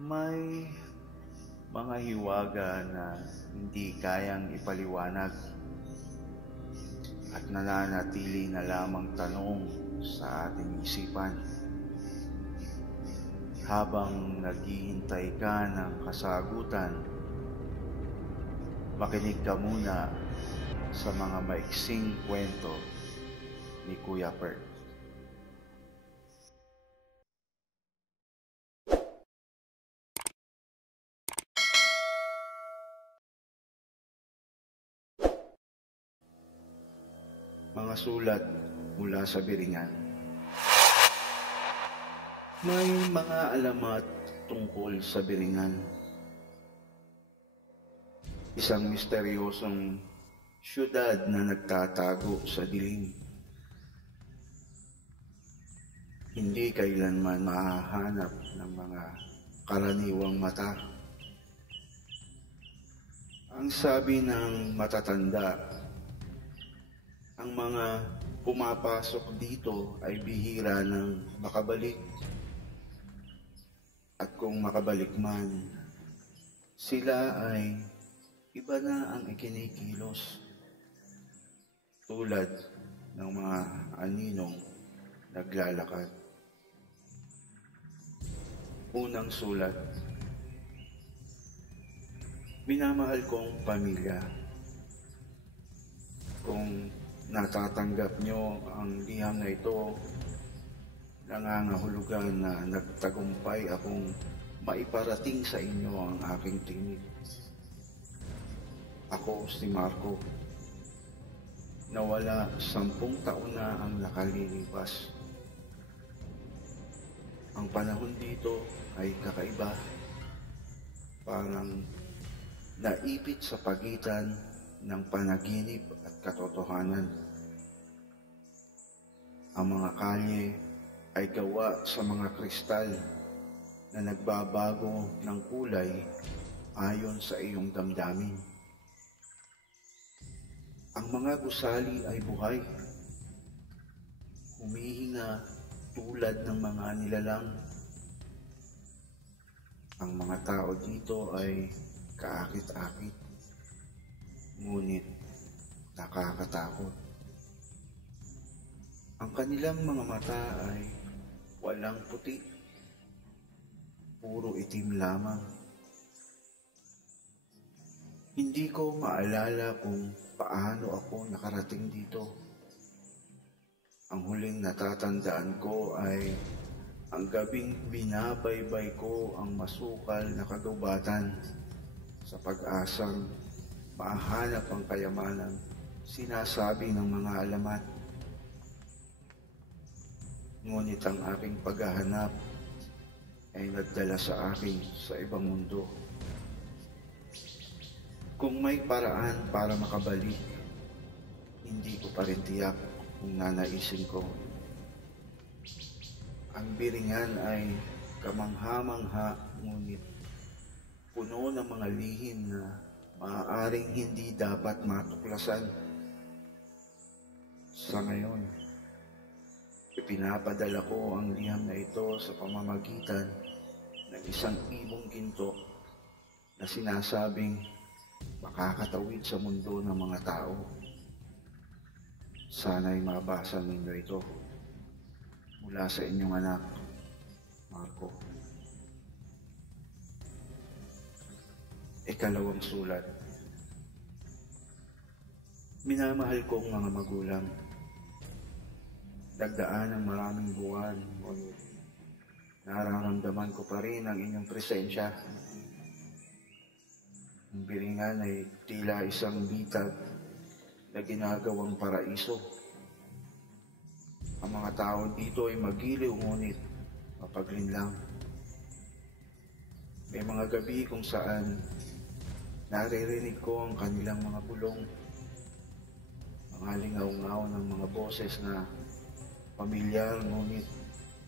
May mga hiwaga na hindi kayang ipaliwanag at nananatili na lamang tanong sa ating isipan. Habang naghihintay ka ng kasagutan, makinig ka muna sa mga maiksing kwento ni Kuya Bert. Mga sulat mula sa Biringan. May mga alamat tungkol sa Biringan. Isang misteryosong syudad na nagtatago sa dilim. Hindi kailanman mahahanap ng mga karaniwang mata. Ang sabi ng matatanda, ang mga pumapasok dito ay bihira ng makabalik. At kung makabalik man, sila ay iba na ang ikinikilos. Tulad ng mga aninong naglalakad. Unang sulat. Minamahal kong pamilya. Kung natatanggap nyo ang liham na ito, nangangahulugan na nagtagumpay akong maiparating sa inyo ang aking tinig. Ako si Marco. Nawala 10 taon na ang nakalilipas. Ang panahon dito ay kakaiba. Parang naipit sa pagitan ng panaginip at katotohanan. Ang mga kalye ay gawa sa mga kristal na nagbabago ng kulay ayon sa iyong damdamin. Ang mga gusali ay buhay, humihinga tulad ng mga nilalang. Ang mga tao dito ay kaakit-akit, ngunit nakakatakot. Ang kanilang mga mata ay walang puti, puro itim lamang. Hindi ko maalala kung paano ako nakarating dito. Ang huling natatandaan ko ay ang gabing binabaybay ko ang masukal na kagubatan sa pag-asang mahanap ang kayamanan sinasabi ng mga alamat. Ngunit ang aking paghahanap ay nagdala sa akin sa ibang mundo. Kung may paraan para makabalik, hindi ko pa rin tiyak kung nanaisin ko. Ang Biringan ay kamangha-mangha, ngunit puno ng mga lihim na maaaring hindi dapat matuklasan. Sa ngayon, ipinapadala ko ang liham na ito sa pamamagitan ng isang ibong ginto na sinasabing makakatawid sa mundo ng mga tao. Sana'y mabasa ninyo ito mula sa inyong anak, Marco. Ikalawang sulat. Minamahal kong mga magulang. Nagdaan ng maraming buwan, ngunit nararamdaman ko pa rin ang inyong presensya. Ang Biringan ay tila isang bitag na ginagawang paraiso. Ang mga tao dito ay magiliw, ngunit mapaglinlang. May mga gabi kung saan naririnig ko ang kanilang mga bulong, mga lingaw-ngaw ng mga boses na pamilyar, ngunit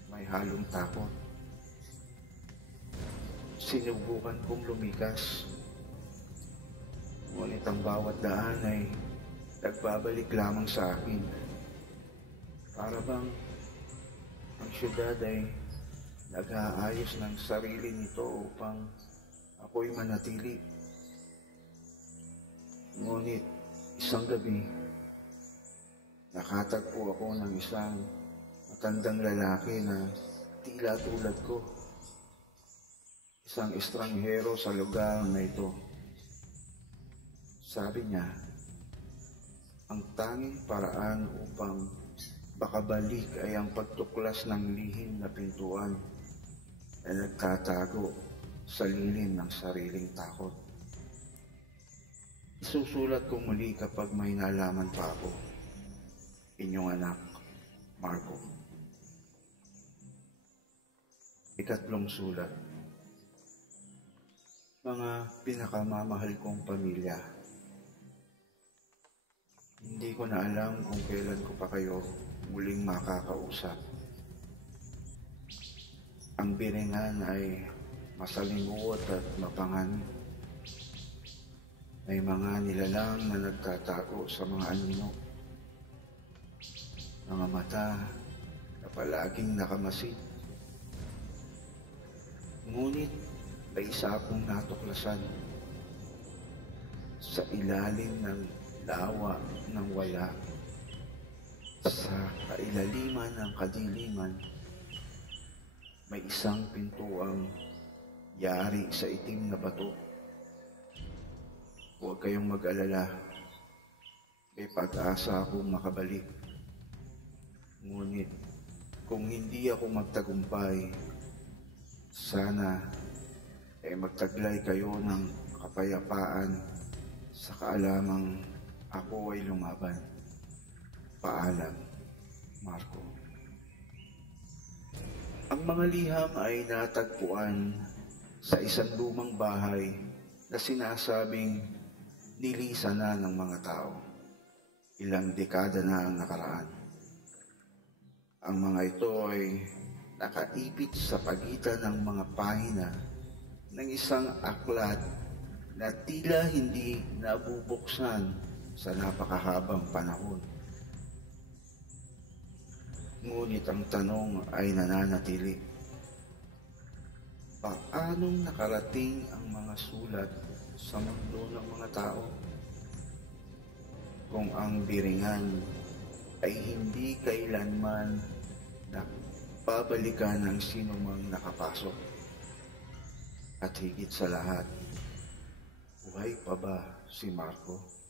may halong takot. Sinubukan kong lumikas, ngunit ang bawat daan ay nagbabalik lamang sa akin. Para bang ang syudad ay nag-aayos ng sarili nito upang ako'y manatili. Ngunit isang gabi, nakatagpo ako ng isang matandang lalaki na tila tulad ko. Isang estranghero sa lugar na ito. Sabi niya, ang tanging paraan upang makabalik ay ang pagtuklas ng lihim na pintuan na nagtatago sa lilim ng sariling takot. Isusulat ko muli kapag may nalaman pa ako. Inyong anak, Marco. Ikatlong sulat. Mga pinakamamahal kong pamilya, hindi ko na alam kung kailan ko pa kayo muling makakausap. Ang Biringan ay masalimuot at mapanganib. May mga nilalang na nagtatago sa mga anino. Mga mata na palaging nakamasid. Ngunit may isa akong natuklasan sa ilalim ng lawa ng wala, sa kailaliman ng kadiliman, may isang pintuang yari sa itim na bato. Huwag kayong mag-alala, may pag-asa akong makabalik. Ngunit kung hindi ako magtagumpay, sana ay magtaglay kayo ng kapayapaan sa kaalamang ako ay lumaban. Paalam, Marco. Ang mga liham ay natagpuan sa isang lumang bahay na sinasabing nilisan na ng mga tao. Ilang dekada na ang nakaraan. Ang mga ito ay nakaipit sa pagitan ng mga pahina ng isang aklat na tila hindi nabubuksan sa napakahabang panahon. Ngunit ang tanong ay nananatili. Paanong nakarating ang mga sulat sa mundo ng mga tao? Kung ang Biringan ay hindi kailanman babalikan ng sinumang nakapasok. At higit sa lahat, buhay pa ba si Marco?